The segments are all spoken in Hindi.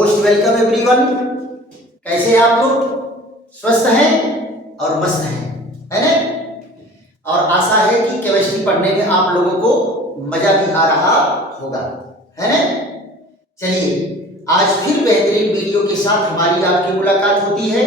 Most welcome everyone. कैसे हैं आप लोग? स्वस्थ हैं और मस्त हैं, है ना? और आशा है कि केमिस्ट्री पढ़ने में आप लोगों को मजा भी आ रहा होगा, है ना? चलिए आज फिर बेहतरीन वीडियो के साथ हमारी आपकी मुलाकात होती है।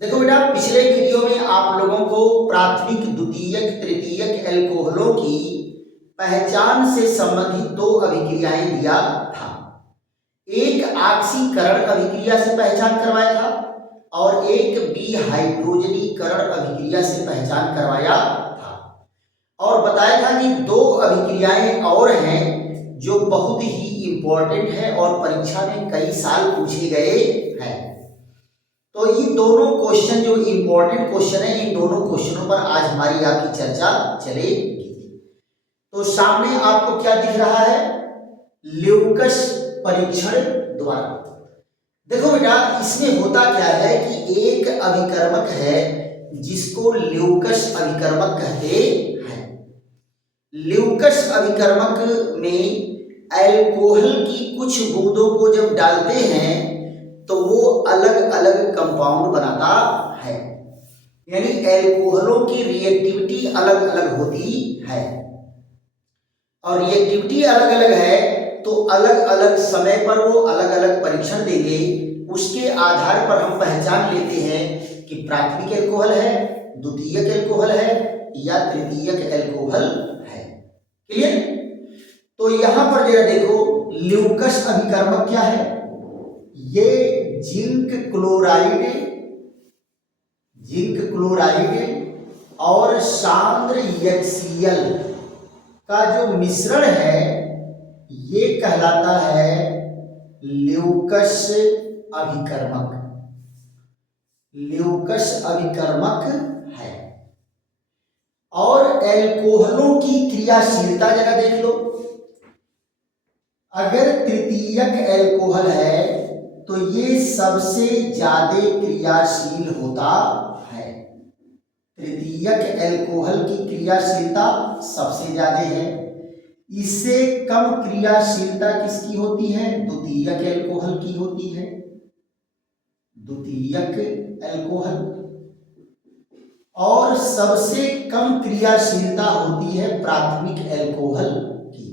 देखो बेटा, पिछले वीडियो में आप लोगों को प्राथमिक, द्वितीयक, तृतीयक एल्कोहलों की पहचान से संबंधित दो अभिक्रियाएं दिया था। एक ऑक्सीकरण अभिक्रिया से पहचान करवाया था और एक विहाइड्रोजनीकरण अभिक्रिया से पहचान करवाया था, और बताया था कि दो अभिक्रियाएं और हैं जो बहुत ही इंपॉर्टेंट है और परीक्षा में कई साल पूछे गए हैं। तो ये दोनों क्वेश्चन जो इंपॉर्टेंट क्वेश्चन है, इन दोनों क्वेश्चनों पर आज हमारी आपकी चर्चा चलेगी। तो सामने आपको क्या दिख रहा है? ल्यूकस परीक्षण द्वारा। देखो बेटा, इसमें होता क्या है कि एक अभिकर्मक है जिसको ल्यूकस अभिकर्मक कहते हैं। ल्यूकस अभिकर्मक में अल्कोहल की कुछ बूंदों को जब डालते हैं तो वो अलग अलग कंपाउंड बनाता है, यानी अल्कोहलों की रिएक्टिविटी अलग अलग होती है। और रिएक्टिविटी अलग अलग है तो अलग अलग समय पर वो अलग अलग परीक्षण देंगे। उसके आधार पर हम पहचान लेते हैं कि प्राथमिक एल्कोहल है, द्वितीयक एल्कोहल है या तृतीयक एल्कोहल है। क्लियर? तो यहां पर जरा देखो, ल्यूकस अभिकर्मक क्या है? ये जिंक क्लोराइड और सांद्र HCl का जो मिश्रण है ये कहलाता है ल्यूकस अभिकर्मक। ल्यूकस अभिकर्मक है। और एल्कोहलों की क्रियाशीलता जरा देख लो। अगर तृतीयक एल्कोहल है तो ये सबसे ज्यादा क्रियाशील होता है। तृतीयक एल्कोहल की क्रियाशीलता सबसे ज्यादा है। इससे कम क्रियाशीलता किसकी होती है? द्वितीयक एल्कोहल की होती है। द्वितीयक एल्कोहल। और सबसे कम क्रियाशीलता होती है प्राथमिक एल्कोहल की।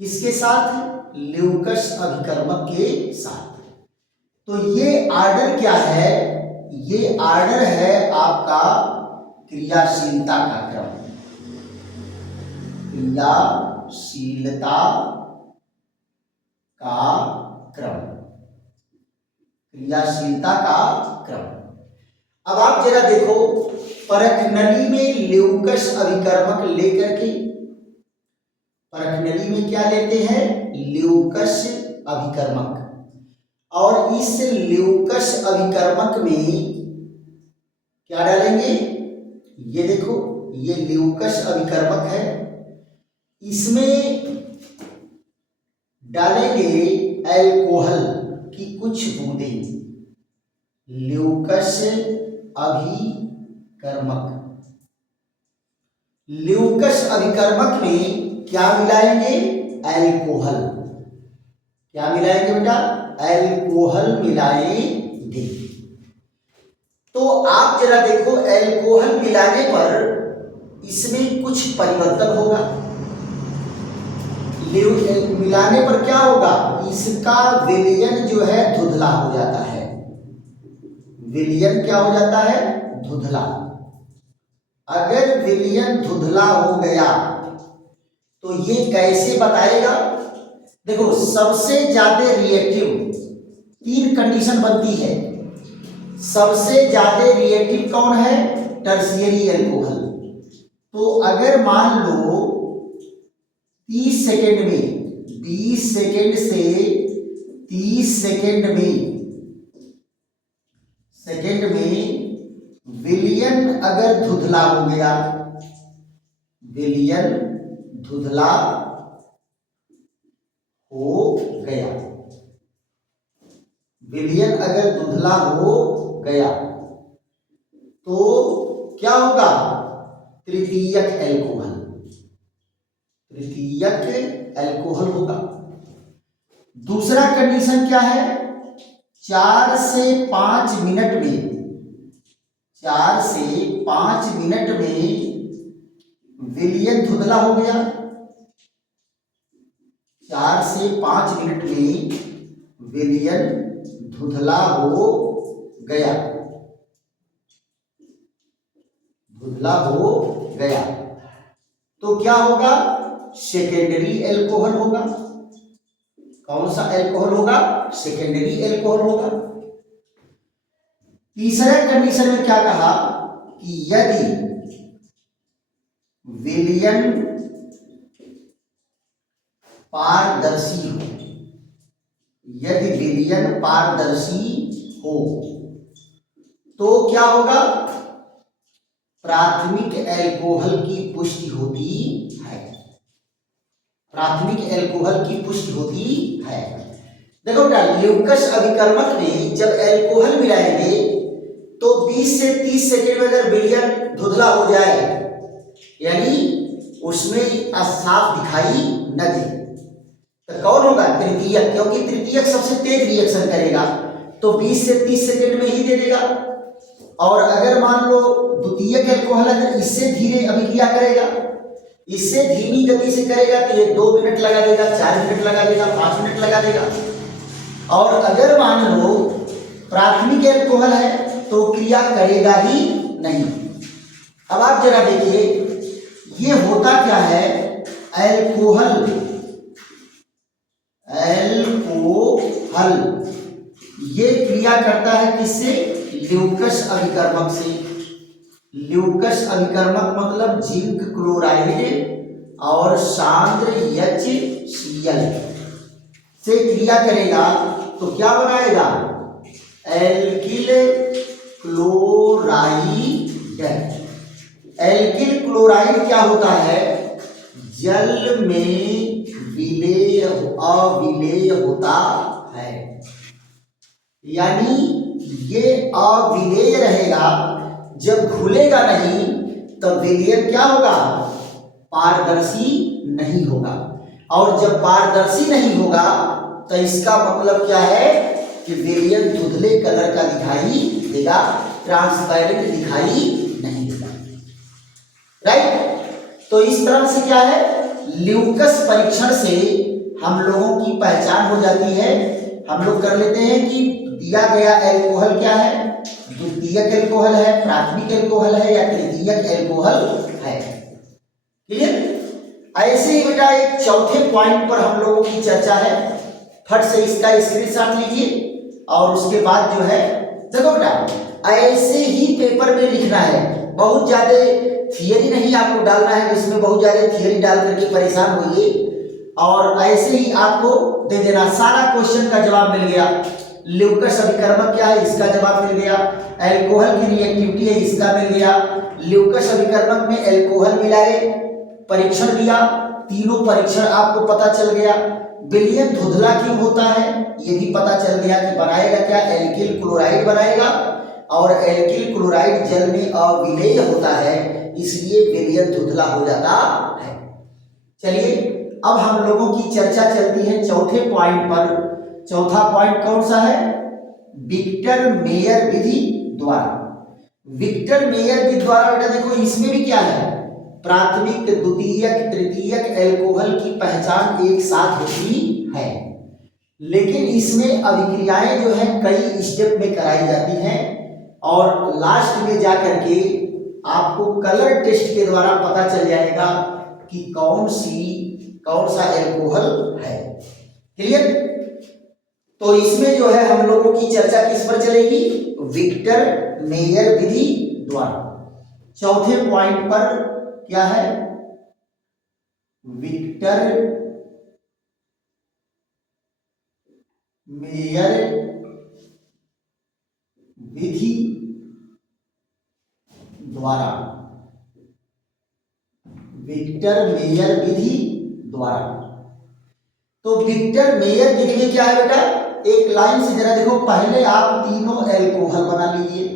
किसके साथ? ल्यूकस अभिकर्मक के साथ। तो ये आर्डर क्या है? ये आर्डर है आपका क्रियाशीलता का क्रम। क्रियाशीलता का क्रम। क्रियाशीलता का क्रम। अब आप जरा देखो, परखनली में ल्यूकस अभिकर्मक लेकर के, परखनली में क्या लेते हैं? ल्यूकस अभिकर्मक। और इस ल्यूकस अभिकर्मक में क्या डालेंगे? ये देखो, ये ल्यूकस अभिकर्मक है। इसमें डालेंगे अल्कोहल की कुछ बूंदें। ल्यूकस अभिकर्मक। ल्यूकस अभिकर्मक में क्या मिलाएंगे? अल्कोहल। क्या मिलाएंगे बेटा? अल्कोहल मिलाएंगे। तो आप जरा देखो, अल्कोहल मिलाने पर इसमें कुछ परिवर्तन होगा। मिलाने पर क्या होगा? इसका विलयन जो है धुंधला हो जाता है। विलयन क्या हो जाता है? धुंधला। अगर विलयन धुंधला हो गया तो ये कैसे बताएगा? देखो, सबसे ज्यादा रिएक्टिव, तीन कंडीशन बनती है। सबसे ज्यादा रिएक्टिव कौन है? Tertiary alcohol. तो अगर मान लो 30 सेकेंड में, 20 सेकेंड से 30 सेकेंड में विलयन अगर धुंधला हो गया, विलयन धुंधला हो गया, विलयन अगर धुंधला हो गया तो क्या होगा? तृतीयक एल्कोहल। तृतीयक एल्कोहल होगा। दूसरा कंडीशन क्या है, 4 से 5 मिनट में, 4 से 5 मिनट में विलयन धुंधला हो गया, 4 से 5 मिनट में विलयन धुंधला हो गया, धुंधला हो गया, तो क्या होगा, सेकेंडरी एल्कोहल होगा। कौन सा एल्कोहल होगा, सेकेंडरी एल्कोहल होगा। तीसरे कंडीशन में क्या कहा कि यदि विलयन पारदर्शी हो, यदि विलयन पारदर्शी हो तो क्या होगा, प्राथमिक एल्कोहल की पुष्टि होती है, प्राथमिक एल्कोहल की पुष्टि होती है। देखो बेटा, ल्यूकस अभिकर्मक में जब एल्कोहल मिलाएंगे तो 20 से 30 सेकेंड में अगर विलयन धुंधला हो जाए, यानी उसमें साफ दिखाई न दे, तो कौन होगा, तृतीयक, क्योंकि तृतीयक सबसे तेज रिएक्शन करेगा, तो 20 से 30 सेकेंड में ही दे देगा। और अगर मान लो द्वितीयक एल्कोहल अगर इससे धीरे अभिक्रिया करेगा, इससे धीमी गति से करेगा, तो ये 2 मिनट लगा देगा, 4 मिनट लगा देगा, 5 मिनट लगा देगा। और अगर मान लो प्राथमिक एल्कोहल है तो क्रिया करेगा ही नहीं। अब आप जरा देखिए, ये होता क्या है, एल्कोहल, एल्कोहल ये क्रिया करता है किससे, ल्यूकस अभिकर्मक से। ल्यूकस अभिकर्मक मतलब जिंक क्लोराइड और सांद्र HCl से क्रिया करेगा तो क्या बनाएगा, एल्किल क्लोराइड। एल्किल क्लोराइड क्या होता है, जल में विलेय अविलेय होता है, यानी ये अविलेय रहेगा, जब घुलेगा नहीं तब विलयन क्या होगा, पारदर्शी नहीं होगा। और जब पारदर्शी नहीं होगा तो इसका मतलब क्या है कि विलयन धुंधले कलर का दिखाई देगा, ट्रांसपेरेंट दिखाई नहीं देगा, राइट। तो इस तरह से क्या है, ल्यूकस परीक्षण से हम लोगों की पहचान हो जाती है। हम लोग कर लेते हैं कि दिया गया एल्कोहल क्या है, द्वितीयक एल्कोहल है, प्राथमिक एल्कोहल है या तृतीयक एल्कोहल है, क्लियर। ऐसे ही बेटा एक चौथे पॉइंट पर हम लोगों की चर्चा है, फट से इसका स्क्रीनशॉट लीजिए और उसके बाद जो है, देखो बेटा ऐसे ही पेपर में लिखना है, बहुत ज्यादा थियरी नहीं आपको डालना है, इसमें बहुत ज्यादा थियरी डाल करके परेशान होइए, और ऐसे ही आपको दे देना, सारा क्वेश्चन का जवाब मिल गया। ल्यूकस अभिकर्मक क्या है, इसका जवाब मिल गया। एल्कोहल की रिएक्टिविटी है, इसका मिल गया। ल्यूकस अभिकर्मक में एल्कोहल मिलाए, परीक्षण दिया, तीनों परीक्षण आपको पता चल गया। विलयन धुंधला क्यों होता है ये भी पता चल गया कि बनाएगा क्या, एल्किल क्लोराइड बनाएगा, और एल्किल क्लोराइड जल में अविलेय होता है, इसलिए विलयन धुंधला हो जाता है। चलिए अब हम लोगों की चर्चा चलती है चौथे पॉइंट पर। चौथा पॉइंट कौन सा है, विक्टर मेयर विधि द्वारा। विक्टर मेयर विधि द्वारा बेटा देखो इसमें भी क्या है, प्राथमिक द्वितीयक तृतीयक एल्कोहल की पहचान एक साथ होती है, लेकिन इसमें अभिक्रियाएं जो है कई स्टेप में कराई जाती हैं, और लास्ट में जाकर के आपको कलर टेस्ट के द्वारा पता चल जाएगा कि कौन सा एल्कोहल है, क्लियर। तो इसमें जो है हम लोगों की चर्चा किस पर चलेगी, विक्टर मेयर विधि द्वारा। चौथे पॉइंट पर क्या है, विक्टर मेयर विधि द्वारा, विक्टर मेयर विधि द्वारा। तो विक्टर मेयर विधि में क्या है बेटा, एक लाइन से जरा देखो, पहले आप तीनों एल्कोहल बना लीजिए,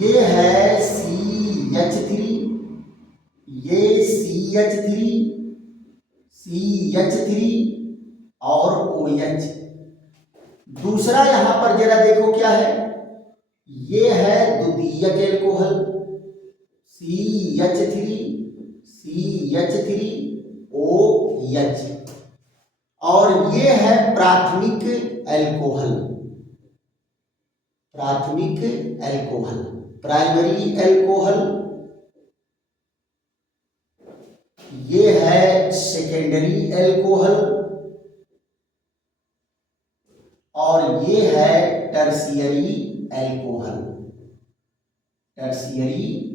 ये है CH3, ये CH3, CH3 और OH। दूसरा यहां पर जरा देखो क्या है, ये है द्वितीयक एल्कोहल CH3OH, और ये है प्राथमिक एल्कोहल, प्राइमरी एल्कोहल, ये है सेकेंडरी एल्कोहल, और ये है टर्शियरी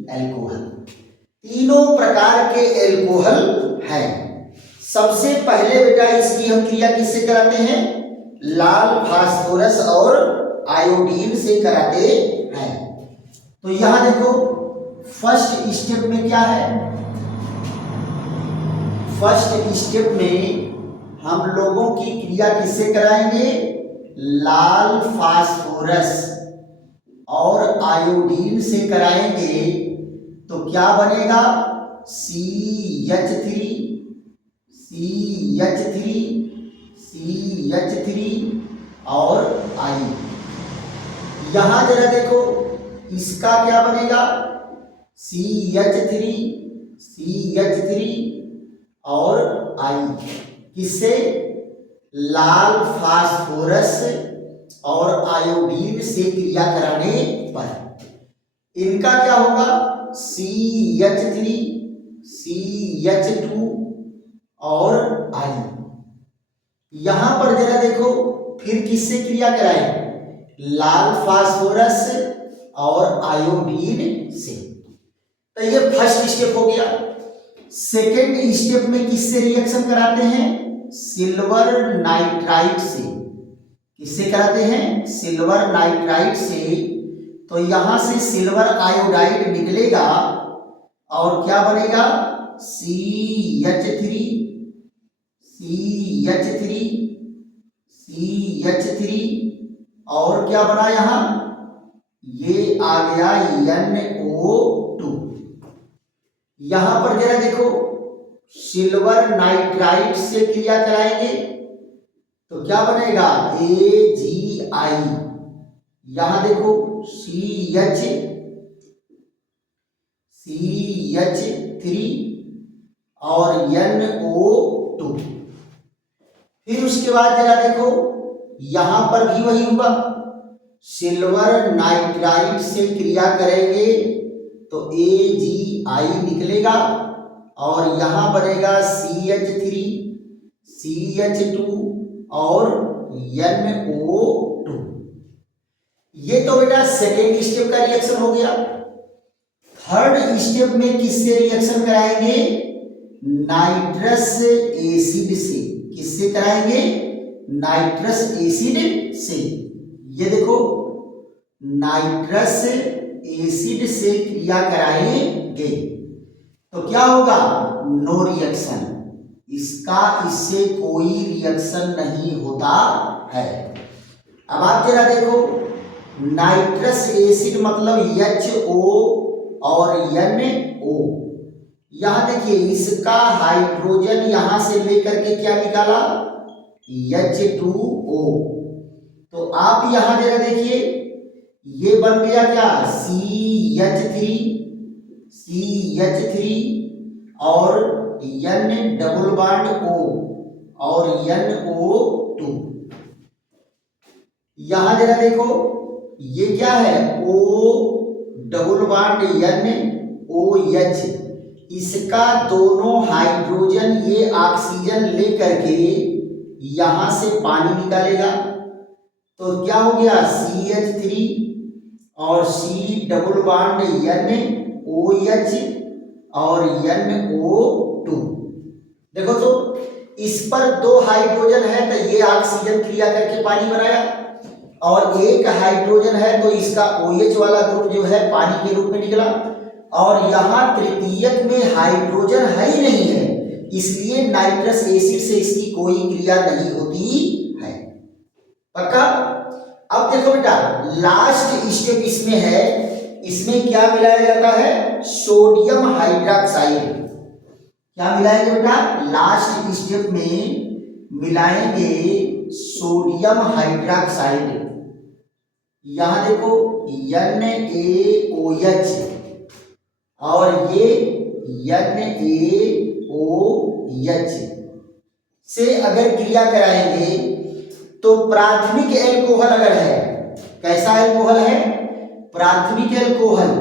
एल्कोहल। तीनों प्रकार के एल्कोहल हैं। सबसे पहले बेटा इसकी हम क्रिया किससे कराते हैं, लाल फास्फोरस और आयोडीन से कराते हैं। तो यहां देखो फर्स्ट स्टेप में क्या है, फर्स्ट स्टेप में हम लोगों की क्रिया किससे कराएंगे, लाल फास्फोरस और आयोडीन से कराएंगे। तो क्या बनेगा, CH3 और I। यहां जरा देखो इसका क्या बनेगा, CH3 और I, किससे, लाल फास्फोरस और आयोडीन से क्रिया कराने पर। इनका क्या होगा, CH3 CH2 और I। यहां पर जरा देखो फिर किससे क्रिया कराएं, लाल फास्फोरस और आयोडीन से। तो ये फर्स्ट स्टेप हो गया। सेकेंड स्टेप में किससे रिएक्शन कराते हैं, सिल्वर नाइट्राइट से। किससे कराते हैं, सिल्वर नाइट्राइट से। तो यहां से सिल्वर आयोडाइड निकलेगा और क्या बनेगा, CH3 और क्या बना यहां, ये आ गया NO2। यहां पर जरा देखो सिल्वर नाइट्राइट से क्रिया कराएंगे तो क्या बनेगा, AgI। यहां देखो CH3 और NO2। फिर उसके बाद जरा देखो यहां पर भी वही होगा, सिल्वर नाइट्राइट से क्रिया करेंगे तो AgI निकलेगा और यहां बनेगा CH3 CH2 और NO2। ये तो बेटा सेकेंड स्टेप का रिएक्शन हो गया। थर्ड स्टेप में किससे रिएक्शन कराएंगे, नाइट्रस एसिड से। किससे कराएंगे, नाइट्रस एसिड से। ये देखो नाइट्रस एसिड से क्रिया कराएंगे तो क्या होगा, नो रिएक्शन। इसका इससे कोई रिएक्शन नहीं होता है। अब आप जरा देखो नाइट्रस एसिड मतलब HO और NO। यहां देखिए इसका हाइड्रोजन यहां से लेकर के क्या निकाला, H2O। तो आप यहां जरा देखिए ये बन गया क्या, CH3 और N डबल बॉन्ड O और NO2। यहां जरा देखो ये क्या है, O डबल बॉन्ड NOH। इसका दोनों हाइड्रोजन ये ऑक्सीजन लेकर के यहां से पानी निकालेगा तो क्या हो गया, CH3 और C डबल बॉन्ड NOH और NO2। देखो तो इस पर दो हाइड्रोजन है तो ये ऑक्सीजन क्रिया करके पानी बनाया, और एक हाइड्रोजन है तो इसका OH वाला ग्रुप जो है पानी के रूप में निकला, और यहां तृतीयक में हाइड्रोजन है ही नहीं है, इसलिए नाइट्रस एसिड से इसकी कोई क्रिया नहीं होती है। पक्का। अब देखो बेटा लास्ट स्टेप इसमें है, इसमें क्या मिलाया जाता है, सोडियम हाइड्रोक्साइड। क्या मिलाएंगे बेटा, लास्ट स्टेप में मिलाएंगे सोडियम हाइड्रोक्साइड, यहां देखो NaOH, और ये NaOH से अगर क्रिया कराएंगे तो प्राथमिक एल्कोहल अगर है, कैसा एल्कोहल है, प्राथमिक एल्कोहल,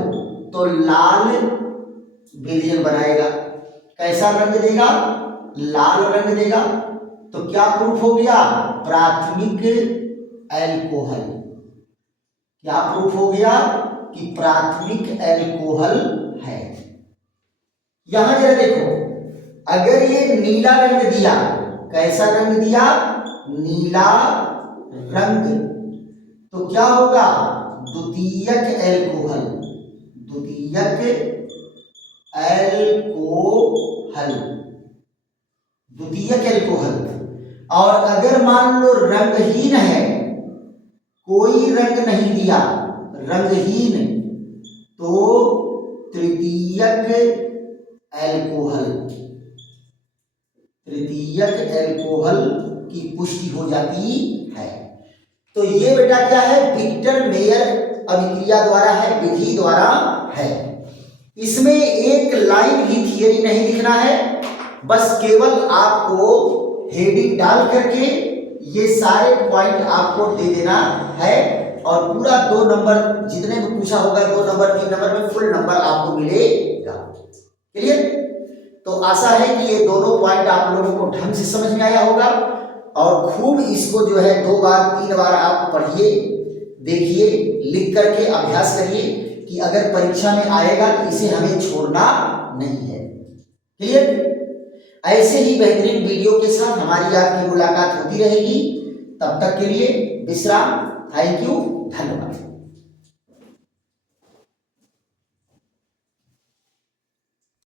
तो लाल विलयन बनाएगा। कैसा रंग देगा, लाल रंग देगा। तो क्या प्रूफ हो गया, प्राथमिक एल्कोहल। क्या प्रूफ हो गया कि प्राथमिक एल्कोहल है। यहां जरा देखो, अगर ये नीला रंग दिया, कैसा रंग दिया, नीला रंग, तो क्या होगा, द्वितीयक एल्कोहल, द्वितीयक एल्कोहल, द्वितीयक एल्कोहल। और अगर मान लो रंगहीन है, कोई रंग नहीं दिया, रंगहीन, तो तृतीयक एल्कोहल, तृतीयक एल्कोहल की पुष्टि हो जाती है। तो ये बेटा क्या है, विक्टर मेयर अभिक्रिया द्वारा है, विधि द्वारा है। इसमें एक लाइन भी थियरी नहीं लिखना है, बस केवल आपको हेडिंग डाल करके ये सारे पॉइंट आपको दे देना है, और पूरा 2 नंबर जितने भी पूछा होगा, 2 नंबर 3 नंबर में फुल नंबर आपको मिलेगा। क्लियर? तो आशा है कि ये दोनों पॉइंट आप लोगों को ढंग से समझ में आया होगा, और खूब इसको जो है 2 बार 3 बार आप पढ़िए, देखिए, लिख करके अभ्यास करिए कि अगर परीक्षा में आएगा तो इसे हमें छोड़ना नहीं है। क्लियर? ऐसे ही बेहतरीन वीडियो के साथ हमारी आपकी मुलाकात होती रहेगी। तब तक के लिए विश्राम। थैंक यू, धन्यवाद।